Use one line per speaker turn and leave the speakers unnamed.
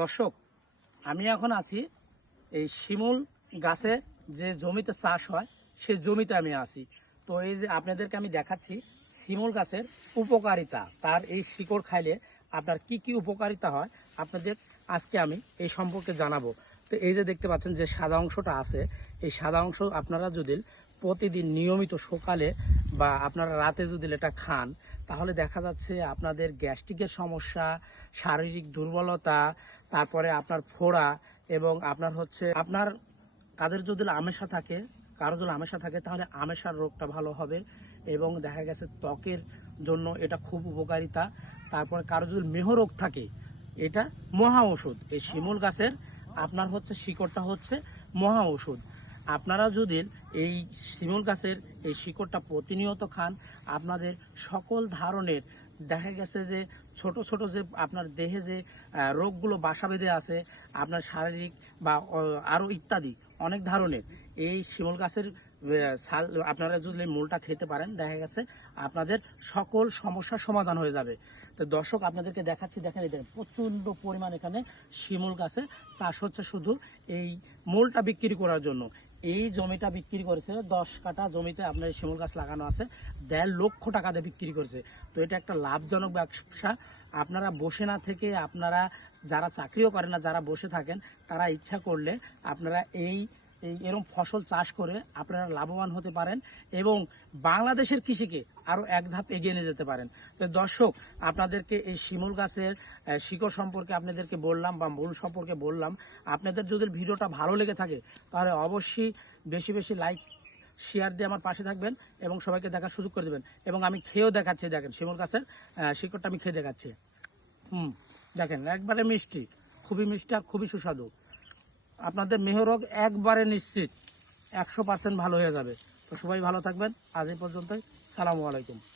দর্শক, আমি এখন আছি এই শিমুল গাছে যে জমিতে চাষ হয় সেই জমিতে আমি আছি। তো এই যে আপনাদেরকে আমি দেখাচ্ছি শিমুল গাছের উপকারিতা, তার এই শিকড় খাইলে আপনার কি কি উপকারিতা হয়, আপনাদের আজকে আমি এই সম্পর্কে জানাব। তো এই যে দেখতে পাচ্ছেন যে সাদা অংশটা আছে, এই সাদা অংশ আপনারা যদি প্রতিদিন নিয়মিত সকালে বা আপনারা রাতে যদি এটা খান, তাহলে দেখা যাচ্ছে আপনাদের গ্যাস্ট্রিকের সমস্যা, শারীরিক দুর্বলতা, তারপরে আপনার ফোড়া এবং আপনার হচ্ছে, আপনার কাদের যদি আমেশা থাকে, কারও যদি আমেশা থাকে, তাহলে আমেশার রোগটা ভালো হবে এবং দেখা গেছে ত্বকের জন্য এটা খুব উপকারিতা। তারপরে কারও যদি মেহ রোগ থাকে, এটা মহা ওষুধ। এই শিমুল গাছের আপনার হচ্ছে শিকড়টা হচ্ছে মহা ওষুধ। আপনারা যদি এই শিমুল গাছের এই শিকড়টা প্রতিনিয়ত খান, আপনাদের সকল ধরনের দেখা গেছে যে ছোট ছোট যে আপনার দেহে যে রোগগুলো বাসা বেঁধে আছে, আপনার শারীরিক বা আরও ইত্যাদি অনেক ধরনের, এই শিমুল গাছের ছাল আপনারা যদি মূলটা খেতে পারেন, দেখা গেছে আপনাদের সকল সমস্যার সমাধান হয়ে যাবে। তো দর্শক, আপনাদেরকে দেখাচ্ছি, দেখেন এটা প্রচণ্ড পরিমাণ এখানে শিমুল গাছে চাষ হচ্ছে শুধু এই মূলটা বিক্রি করার জন্য। এই জমিটা বিক্রি করেছে, দশ কাটা জমিতে আপনার শিমুল গাছ লাগানো আছে, দেড় লক্ষ টাকা দিয়ে বিক্রি করেছে। তো এটা একটা লাভজনক ব্যবসা। আপনারা বসে না থেকে আপনারা যারা চাকরিও করেন না, যারা বসে থাকেন, তারা ইচ্ছা করলে আপনারা এই এই এরকম ফসল চাষ করে আপনারা লাভবান হতে পারেন এবং বাংলাদেশের কৃষিকে আরও এক ধাপ এগিয়ে নিয়ে যেতে পারেন। তো দর্শক, আপনাদেরকে এই শিমুল গাছের শিকড় সম্পর্কে আপনাদেরকে বললাম বা মূল সম্পর্কে বললাম। আপনাদের যদি ভিডিওটা ভালো লেগে থাকে, তাহলে অবশ্যই বেশি বেশি লাইক, শেয়ার দিয়ে আমার পাশে থাকবেন এবং সবাইকে দেখার সুযোগ করে দেবেন। এবং আমি খেয়েও দেখাচ্ছি, দেখেন শিমুল গাছের শিকড়টা আমি খেয়ে দেখাচ্ছি। হুম, দেখেন, একবারে মিষ্টি, খুবই মিষ্টি আর খুবই সুস্বাদু। আপনাদের মেহরোগ একবারে নিশ্চিত। একশো পার্সেন্ট ভালো হয়ে যাবে। তো সবাই ভালো থাকবেন। আজ এই পর্যন্তই। সালামু আলাইকুম।